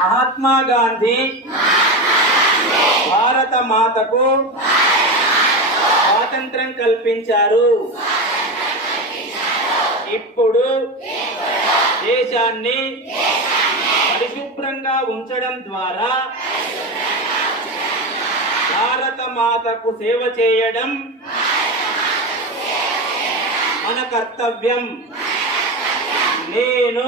మహాత్మా గాంధీ భారత మాతకు స్వాతంత్రం కల్పించారు. ఇప్పుడు దేశాన్ని పరిశుభ్రంగా ఉంచడం ద్వారా భారత మాతకు సేవ చేయడం మన కర్తవ్యం. నేను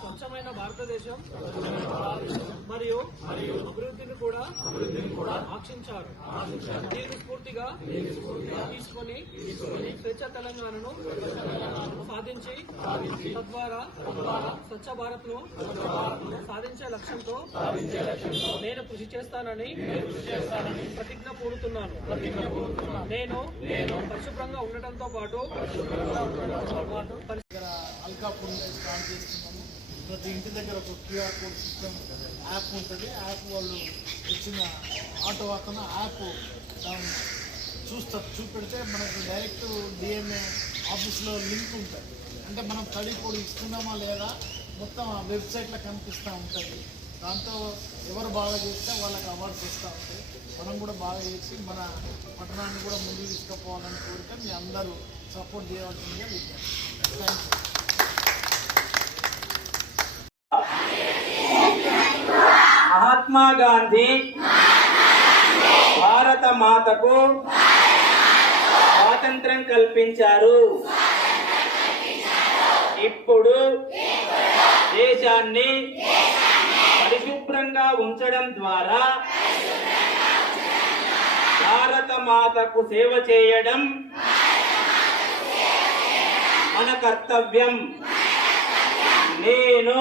స్వచ్ఛమైన భారతదేశం మరియు అభివృద్ధిని కూడా ఆశించారు. దీని స్ఫూర్తిగా తీసుకొని స్వచ్ఛ తెలంగాణను సాధించి తద్వారా స్వచ్ఛ భారత్ ను సాధించే లక్ష్యంతో నేను కృషి చేస్తానని ప్రతిజ్ఞ పూడుతున్నాను. నేను పరిశుభ్రంగా ఉండటంతో పాటు అల్కాపూర్ స్టార్ట్ చేస్తున్నాము. ప్రతి ఇంటి దగ్గర ఒక క్యూఆర్ కోడ్ సిస్టమ్ యాప్ ఉంటుంది. యాప్ వాళ్ళు ఇచ్చిన ఆటో అతను యాప్ చూపెడితే మనకు డైరెక్ట్ డిఎంఏ ఆఫీస్లో లింక్ ఉంటుంది. అంటే మనం తడి పొడి ఇస్తున్నామా లేదా మొత్తం ఆ వెబ్సైట్లో కనిపిస్తూ ఉంటుంది. దాంతో ఎవరు బాగా చేస్తే వాళ్ళకి అవార్డ్స్ వస్తూ ఉంటాయి. మనం కూడా బాగా చేసి మన పట్టణాన్ని కూడా ముందుకు తీసుకుపోవాలని కోరితే మీ అందరూ సపోర్ట్ చేయవలసిందిగా విజ్ఞప్తి. Thank you. మహాత్మా గాంధీ భారత మాతకు స్వాతంత్రం కల్పించారు. ఇప్పుడు దేశాన్ని పరిశుభ్రంగా ఉంచడం ద్వారా భారత మాతకు సేవ చేయడం మన కర్తవ్యం. నేను